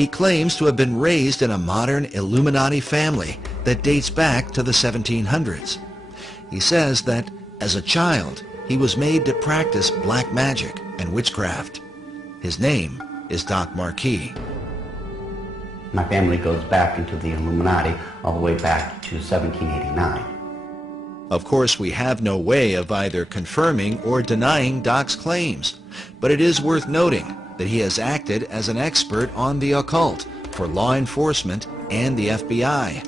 He claims to have been raised in a modern Illuminati family that dates back to the 1700s. He says that, as a child, he was made to practice black magic and witchcraft. His name is Doc Marquis. My family goes back into the Illuminati all the way back to 1789. Of course, we have no way of either confirming or denying Doc's claims, but it is worth noting that he has acted as an expert on the occult for law enforcement and the FBI.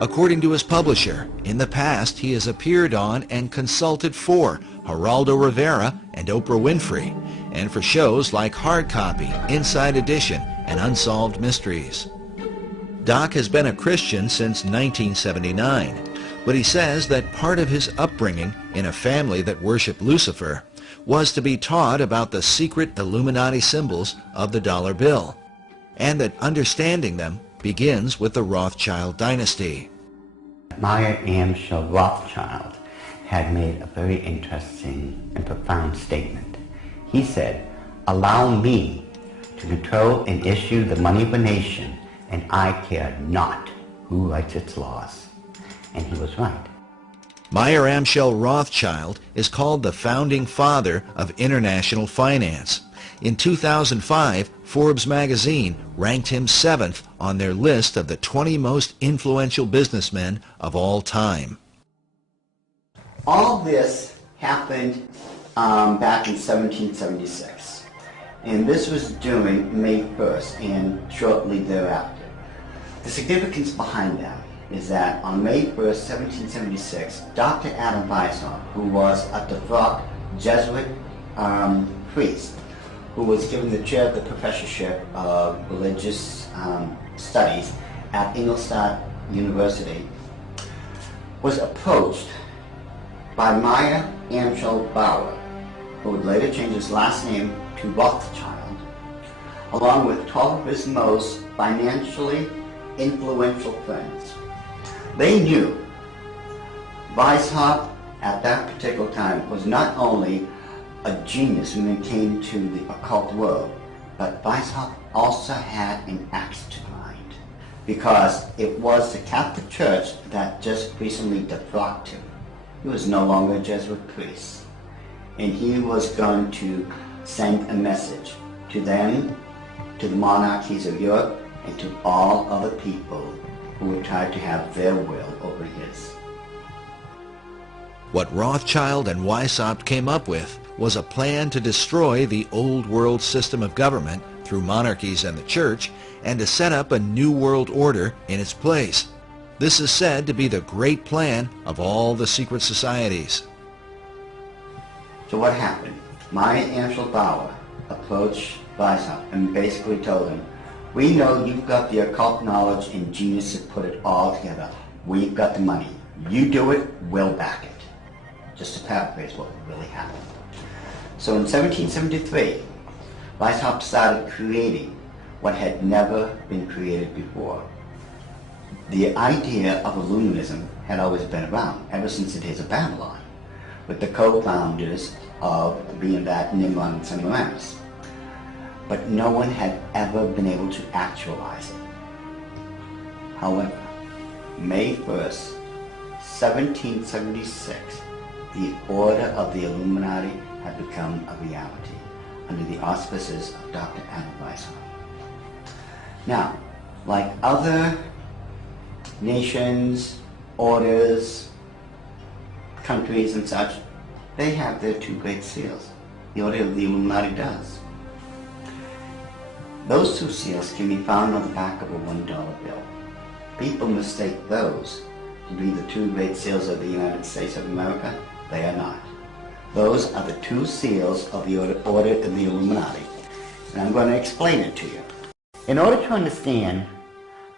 According to his publisher, in the past he has appeared on and consulted for Geraldo Rivera and Oprah Winfrey, and for shows like Hard Copy, Inside Edition, and Unsolved Mysteries. Doc has been a Christian since 1979, but he says that part of his upbringing in a family that worshiped Lucifer was to be taught about the secret Illuminati symbols of the dollar bill, and that understanding them begins with the Rothschild dynasty. Meyer Amschel Rothschild had made a very interesting and profound statement. He said, "Allow me to control and issue the money of a nation, and I care not who writes its laws." And he was right. Meyer Amschel Rothschild is called the founding father of international finance. In 2005, Forbes magazine ranked him 7th on their list of the 20 most influential businessmen of all time. All this happened back in 1776, and this was during May 1st and shortly thereafter. The significance behind that is that on May 1st, 1776, Dr. Adam Weishaupt, who was a devout Jesuit priest, who was given the chair of the professorship of religious studies at Ingolstadt University, was approached by Meyer Amschel Bauer, who would later change his last name to Rothschild, along with 12 of his most financially influential friends. They knew Weishaupt at that particular time was not only a genius when it came to the occult world, but Weishaupt also had an axe to grind, because it was the Catholic Church that just recently defrocked him. He was no longer a Jesuit priest, and he was going to send a message to them, to the monarchies of Europe, and to all other people who would try to have their will over his. What Rothschild and Weishaupt came up with was a plan to destroy the old world system of government through monarchies and the church, and to set up a new world order in its place. This is said to be the great plan of all the secret societies. So what happened? Meyer Amschel Bauer approached Weishaupt and basically told him, "We know you've got the occult knowledge and genius to put it all together. We've got the money. You do it, we'll back it." Just to paraphrase what really happened. So in 1773, Weishaupt started creating what had never been created before. The idea of Illuminism had always been around, ever since the days of Babylon, with the co-founders of being that Nimrod and Semiramis. But no one had ever been able to actualize it. However, May 1st, 1776, the Order of the Illuminati had become a reality under the auspices of Dr. Adam Weishaupt. Now, like other nations, orders, countries and such, they have their two great seals. The Order of the Illuminati does. Those two seals can be found on the back of a $1 bill. People mistake those to be the two great seals of the United States of America. They are not. Those are the two seals of the Order of the Illuminati. And I'm going to explain it to you. In order to understand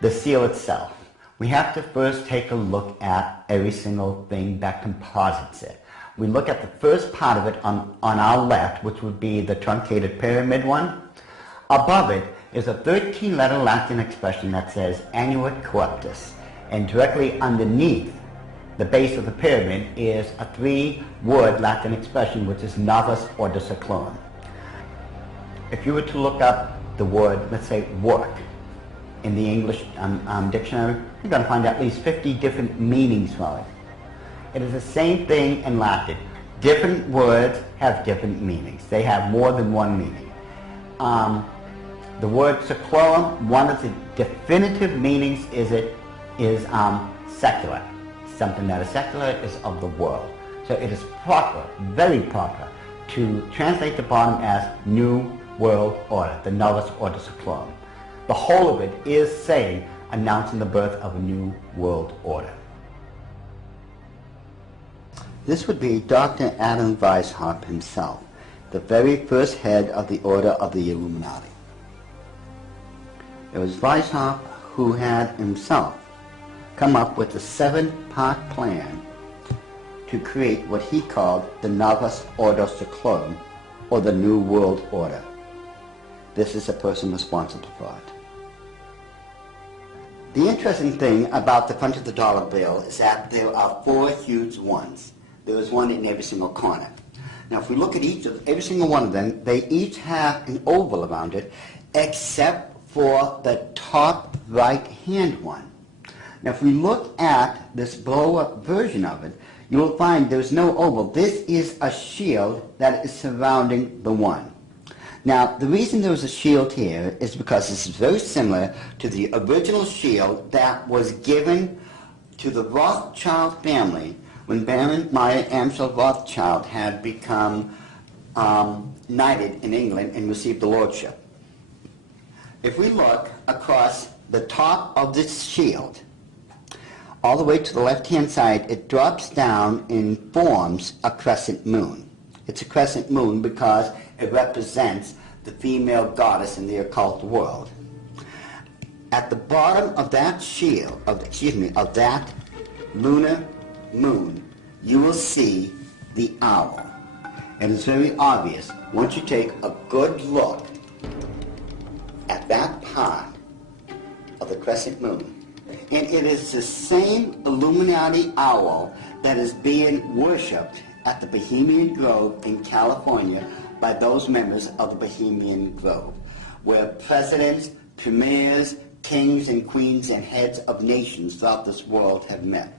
the seal itself, we have to first take a look at every single thing that composites it. We look at the first part of it on our left, which would be the truncated pyramid one. Above it is a 13-letter Latin expression that says Annuit Corpus, and directly underneath the base of the pyramid is a 3-word Latin expression, which is Novus Ordo Seclorum. If you were to look up the word, let's say work, in the English dictionary, you're going to find at least 50 different meanings for it. It is the same thing in Latin. Different words have different meanings. They have more than one meaning. The word seclorum, one of the definitive meanings is secular. Something that is secular is of the world. So it is proper, very proper, to translate the bottom as New World Order, the Novus Ordo Seclorum. The whole of it is saying, announcing the birth of a new world order. This would be Dr. Adam Weishaupt himself, the very first head of the Order of the Illuminati. It was Weishaupt who had himself come up with a 7-part plan to create what he called the Novus Ordo Seclorum, or the New World Order. This is the person responsible for it. The interesting thing about the front of the dollar bill is that there are 4 huge ones. There is one in every single corner. Now if we look at every single one of them, they each have an oval around it, except for the top right-hand one. Now if we look at this blow-up version of it, you will find there's no oval. This is a shield that is surrounding the one. Now, the reason there was a shield here is because this is very similar to the original shield that was given to the Rothschild family when Baron Meyer Amschel Rothschild had become knighted in England and received the lordship. If we look across the top of this shield, all the way to the left-hand side, it drops down and forms a crescent moon. It's a crescent moon because it represents the female goddess in the occult world. At the bottom of that shield, of that lunar moon, you will see the owl. And it's very obvious, once you take a good look at that part of the crescent moon, and it is the same Illuminati owl that is being worshipped at the Bohemian Grove in California by those members of the Bohemian Grove, where presidents, premiers, kings and queens and heads of nations throughout this world have met.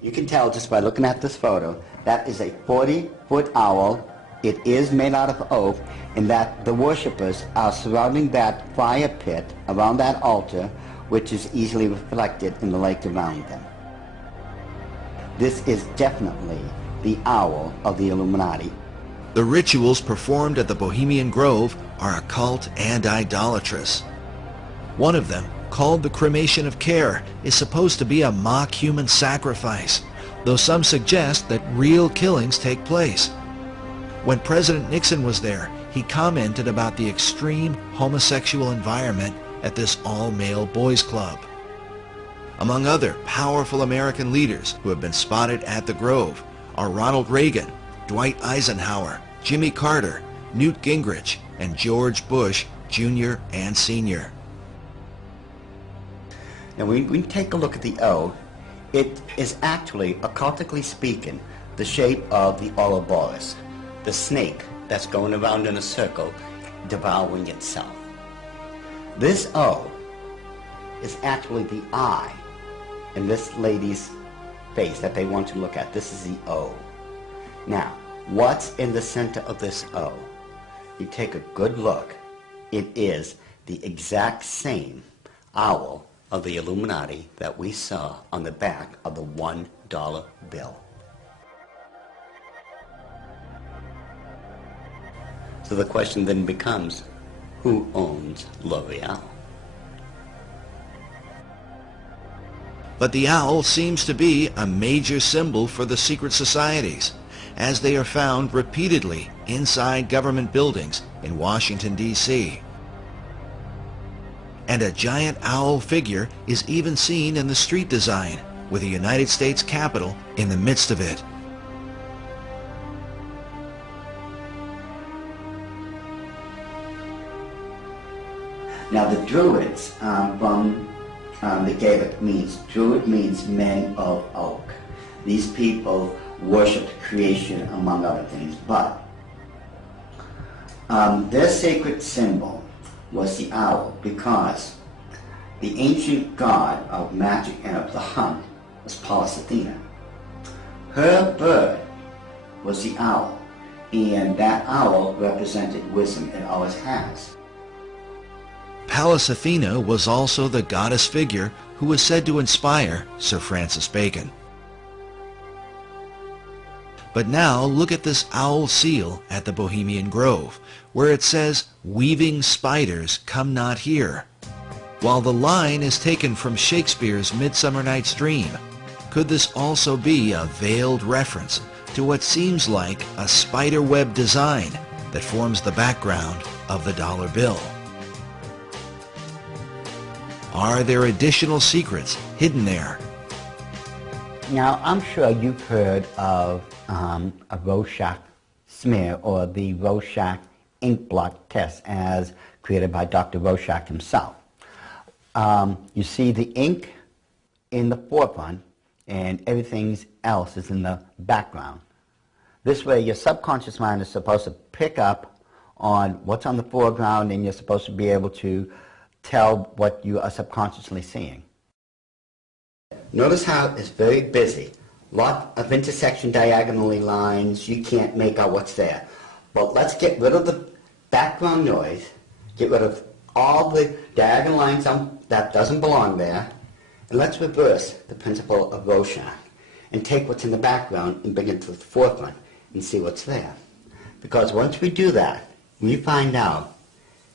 You can tell just by looking at this photo, that is a 40-foot owl. It is made out of oak, and that the worshippers are surrounding that fire pit around that altar, which is easily reflected in the lake around them. This is definitely the owl of the Illuminati. The rituals performed at the Bohemian Grove are occult and idolatrous. One of them, called the cremation of care, is supposed to be a mock human sacrifice, though some suggest that real killings take place. When President Nixon was there, he commented about the extreme homosexual environment at this all-male boys club. Among other powerful American leaders who have been spotted at the Grove are Ronald Reagan, Dwight Eisenhower, Jimmy Carter, Newt Gingrich, and George Bush Jr. and Sr. Now when we take a look at the O, it is actually, occultically speaking, the shape of the Ouroboros, the snake that's going around in a circle, devouring itself. This O is actually the eye in this lady's face that they want to look at. This is the O. Now, what's in the center of this O? You take a good look. It is the exact same owl of the Illuminati that we saw on the back of the $1 bill. So the question then becomes, who owns L'Oreal? But the owl seems to be a major symbol for the secret societies, as they are found repeatedly inside government buildings in Washington, D.C. And a giant owl figure is even seen in the street design, with the United States Capitol in the midst of it. Now the Druids from the Gaelic means, Druid means men of oak. These people worshipped creation among other things, but their sacred symbol was the owl because The ancient god of magic and of the hunt was Pallas Athena. Her bird was the owl, and that owl represented wisdom. It always has. Pallas Athena was also the goddess figure who was said to inspire Sir Francis Bacon. But now look at this owl seal at the Bohemian Grove, where it says, "Weaving spiders come not here." While the line is taken from Shakespeare's Midsummer Night's Dream, could this also be a veiled reference to what seems like a spiderweb design that forms the background of the dollar bill? Are there additional secrets hidden there? Now, I'm sure you've heard of a Rorschach smear, or the Rorschach ink blot test as created by Dr. Rorschach himself. You see the ink in the forefront and everything else is in the background. This way your subconscious mind is supposed to pick up on what's on the foreground, and you're supposed to be able to tell what you are subconsciously seeing. Notice how it's very busy. Lot of intersection diagonally lines. You can't make out what's there. But let's get rid of the background noise, get rid of all the diagonal lines that doesn't belong there, and let's reverse the principle of Rorschach and take what's in the background and bring it to the forefront and see what's there. Because once we do that, we find out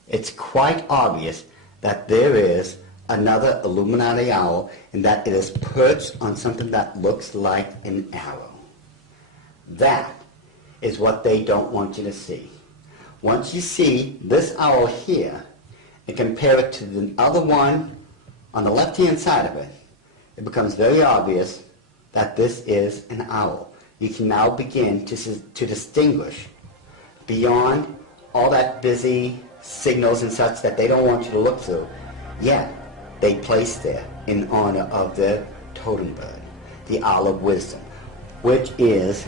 it's quite obvious that there is another Illuminati owl, and that it is perched on something that looks like an arrow. That is what they don't want you to see. Once you see this owl here and compare it to the other one on the left-hand side of it, it becomes very obvious that this is an owl. You can now begin to distinguish beyond all that busy signals and such that they don't want you to look through. Yet, they place there in honor of their totem bird, the owl of wisdom, which is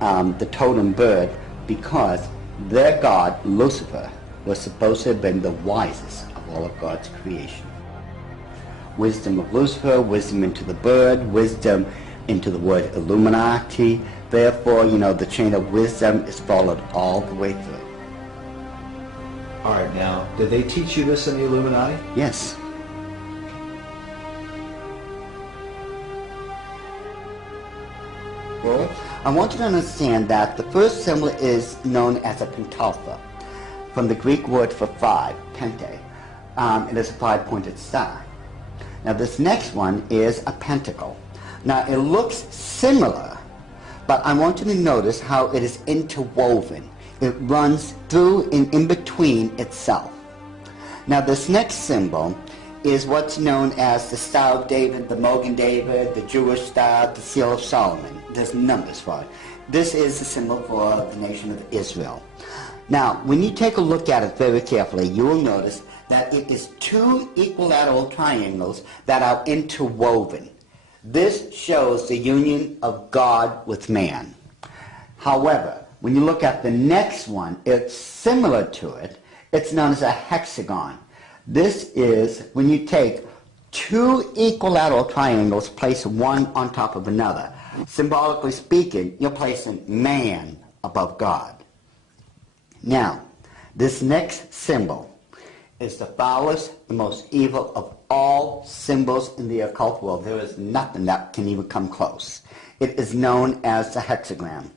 the totem bird because their god, Lucifer, was supposed to have been the wisest of all of God's creation. Wisdom of Lucifer, wisdom into the bird, wisdom into the word Illuminati. Therefore, the chain of wisdom is followed all the way through. All right, now, did they teach you this in the Illuminati? Yes. Well, I want you to understand that the first symbol is known as a pentalpha, from the Greek word for five, pente. It is a five-pointed star. Now, this next one is a pentacle. Now, it looks similar, but I want you to notice how it is interwoven. It runs through and in between itself. Now this next symbol is what's known as the Star of David, the Mogan David, the Jewish Star, the Seal of Solomon. There's numbers for it. This is the symbol for the nation of Israel. Now, when you take a look at it very carefully, you will notice that it is two equilateral triangles that are interwoven. This shows the union of God with man. However, when you look at the next one, it's similar to it. It's known as a hexagon. This is when you take two equilateral triangles, place one on top of another. Symbolically speaking, you're placing man above God. Now, this next symbol is the foulest, the most evil of all symbols in the occult world. There is nothing that can even come close. It is known as the hexagram.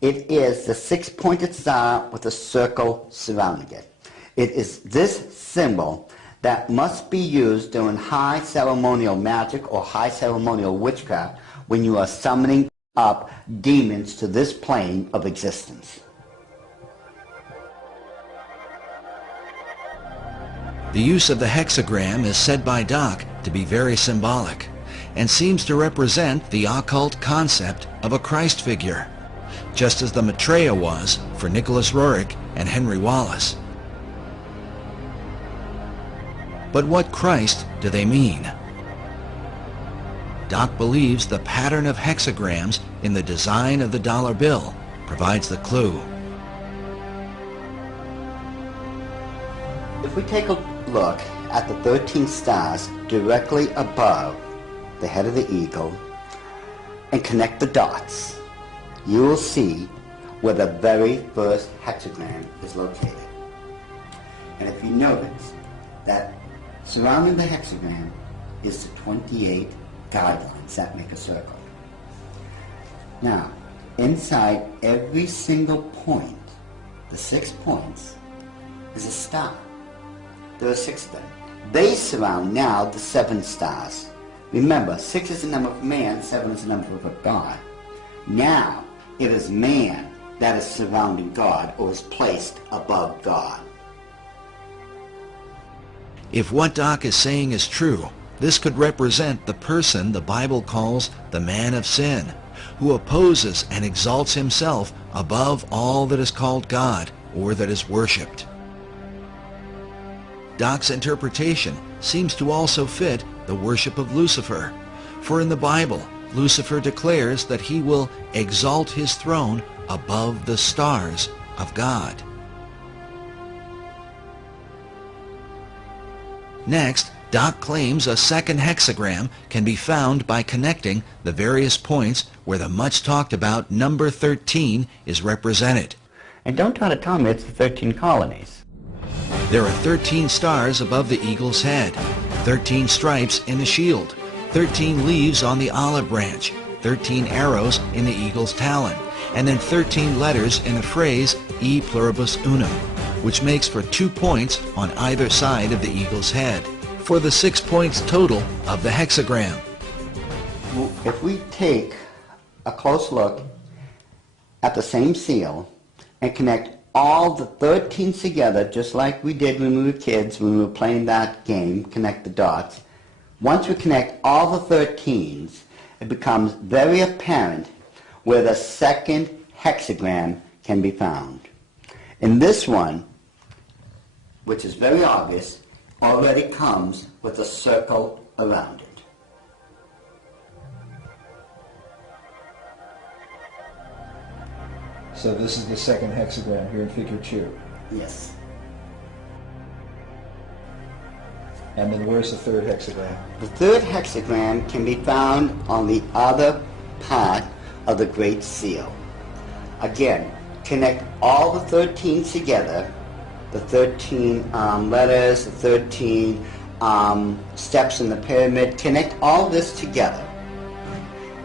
It is the six-pointed star with a circle surrounding it. It is this symbol that must be used during high ceremonial magic or high ceremonial witchcraft when you are summoning up demons to this plane of existence. The use of the hexagram is said by Doc to be very symbolic and seems to represent the occult concept of a Christ figure, just as the Maitreya was for Nicholas Roerich and Henry Wallace. But what Christ do they mean? Doc believes the pattern of hexagrams in the design of the dollar bill provides the clue. If we take a look at the 13 stars directly above the head of the eagle and connect the dots, you will see where the very first hexagram is located. And if you notice that surrounding the hexagram is the 28 guidelines that make a circle. Now, inside every single point, the 6 points, is a star. There are 6 of them. They surround now the 7 stars. Remember, 6 is the number of man, 7 is the number of God. Now, it is man that is surrounding God or is placed above God. If what Doc is saying is true, this could represent the person the Bible calls the man of sin, who opposes and exalts himself above all that is called God or that is worshipped. Doc's interpretation seems to also fit the worship of Lucifer, for in the Bible, Lucifer declares that he will exalt his throne above the stars of God. Next, Doc claims a second hexagram can be found by connecting the various points where the much talked about number 13 is represented. And don't try to tell me it's the 13 colonies. There are 13 stars above the eagle's head, 13 stripes in the shield, 13 leaves on the olive branch, 13 arrows in the eagle's talon, and then 13 letters in the phrase E pluribus unum, which makes for 2 points on either side of the eagle's head, for the 6 points total of the hexagram. If we take a close look at the same seal and connect all the 13 together, just like we did when we were kids, when we were playing that game, connect the dots, once we connect all the 13s, it becomes very apparent where the second hexagram can be found. In this one, which is very obvious, already comes with a circle around it. So this is the second hexagram here in figure 2. Yes. And then where's the third hexagram? The third hexagram can be found on the other part of the Great Seal. Again, connect all the 13 together, the 13 letters, the 13 steps in the pyramid, connect all this together.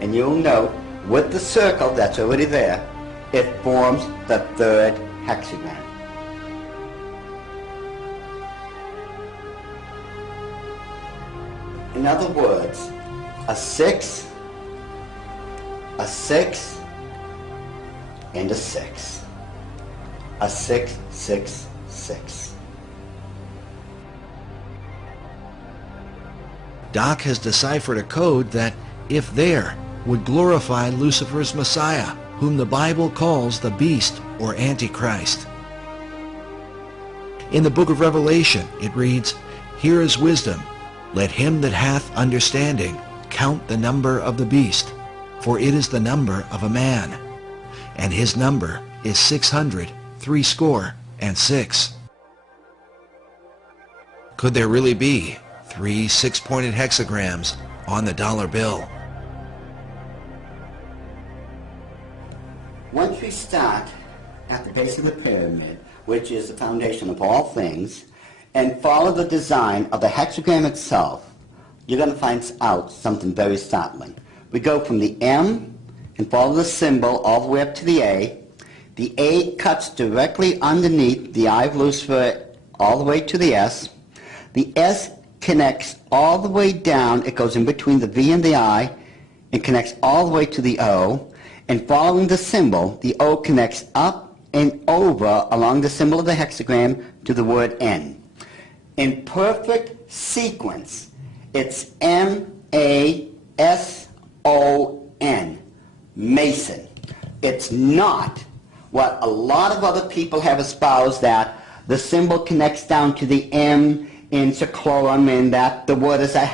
And you'll note with the circle that's already there, it forms the third hexagram. In other words, a 6, a 6, and a 6. A 6, 6, 6. Doc has deciphered a code that, if there, would glorify Lucifer's Messiah, whom the Bible calls the Beast or Antichrist. In the book of Revelation, it reads, "Here is wisdom. Let him that hath understanding count the number of the beast, for it is the number of a man, and his number is 666." Could there really be 3 6-pointed hexagrams on the dollar bill? Once we start at the base of the pyramid, which is the foundation of all things, and follow the design of the hexagram itself, you're going to find out something very startling. We go from the M and follow the symbol all the way up to the A. The A cuts directly underneath the eye of Lucifer all the way to the S. The S connects all the way down. It goes in between the V and the I and connects all the way to the O. And following the symbol, the O connects up and over along the symbol of the hexagram to the word N. In perfect sequence, it's M-A-S-O-N, Mason. It's not what a lot of other people have espoused, that the symbol connects down to the M in seclorum and that the word is an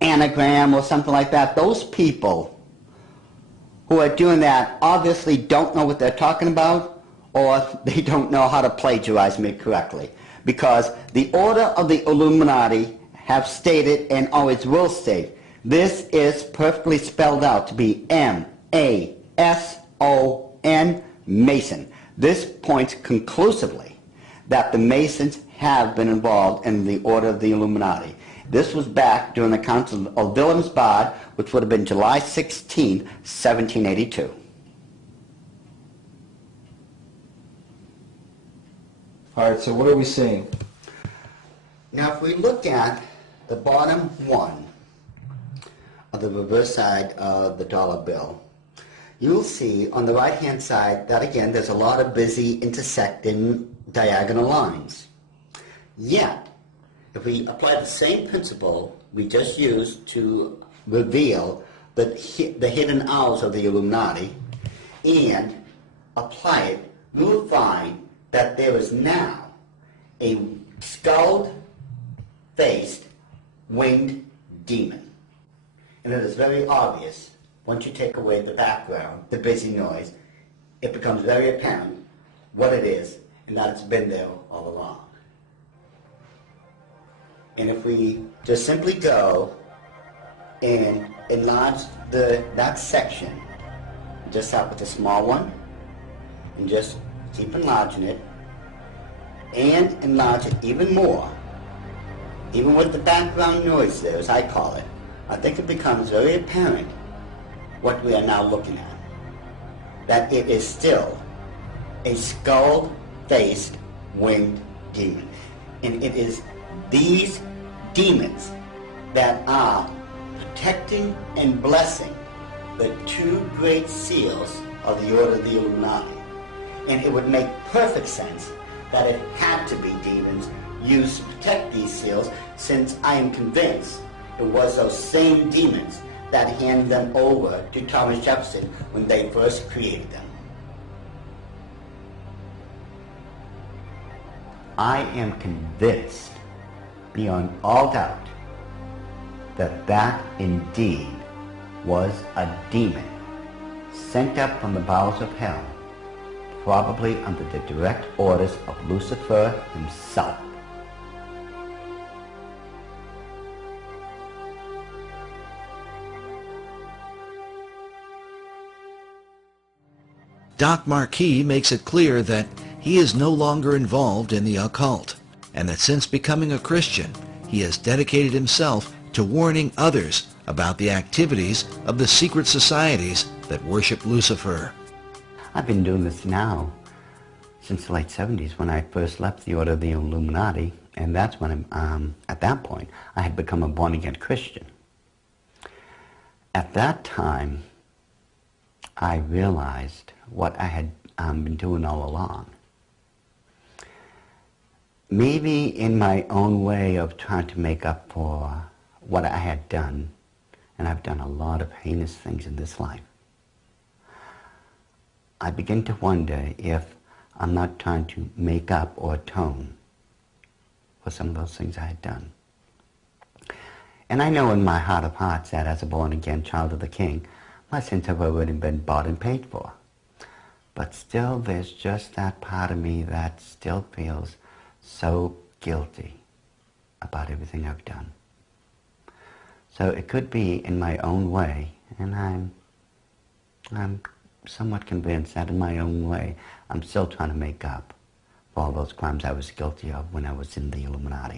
anagram or something like that. Those people who are doing that obviously don't know what they're talking about, or they don't know how to plagiarize me correctly. Because the order of the Illuminati have stated and always will state, this is perfectly spelled out to be M-A-S-O-N, Mason. This points conclusively that the Masons have been involved in the Order of the Illuminati. This was back during the Council of Wilhelmsbad, which would have been July 16, 1782. All right, so what are we seeing? Now, if we look at the bottom one of the reverse side of the dollar bill, you'll see on the right-hand side that, again, there's a lot of busy intersecting diagonal lines. Yet, if we apply the same principle we just used to reveal the hidden owls of the Illuminati and apply it, we will find that there is now a skull-faced winged demon. And it is very obvious, once you take away the background, the busy noise, it becomes very apparent what it is and that it's been there all along. And if we just simply go and enlarge that section, just start with a small one, and just keep enlarging it, and enlarge it even more, even with the background noise there, as I call it, I think it becomes very apparent what we are now looking at, that it is still a skull-faced winged demon. And it is these demons that are protecting and blessing the two great seals of the Order of the Illuminati. And it would make perfect sense that it had to be demons used to protect these seals, since I am convinced it was those same demons that handed them over to Thomas Jefferson when they first created them. I am convinced, beyond all doubt, that that indeed was a demon sent up from the bowels of hell, probably under the direct orders of Lucifer himself. Doc Marquis makes it clear that he is no longer involved in the occult, and that since becoming a Christian, he has dedicated himself to warning others about the activities of the secret societies that worship Lucifer. I've been doing this now since the late 70s, when I first left the Order of the Illuminati, and that's when, at that point, I had become a born-again Christian. At that time, I realized what I had been doing all along. Maybe in my own way of trying to make up for what I had done, and I've done a lot of heinous things in this life, I begin to wonder if I'm not trying to make up or atone for some of those things I had done. And I know in my heart of hearts that as a born-again child of the King, my sins have already been bought and paid for. But still, there's just that part of me that still feels so guilty about everything I've done. So it could be in my own way, and I'm somewhat convinced that in my own way, I'm still trying to make up for all those crimes I was guilty of when I was in the Illuminati.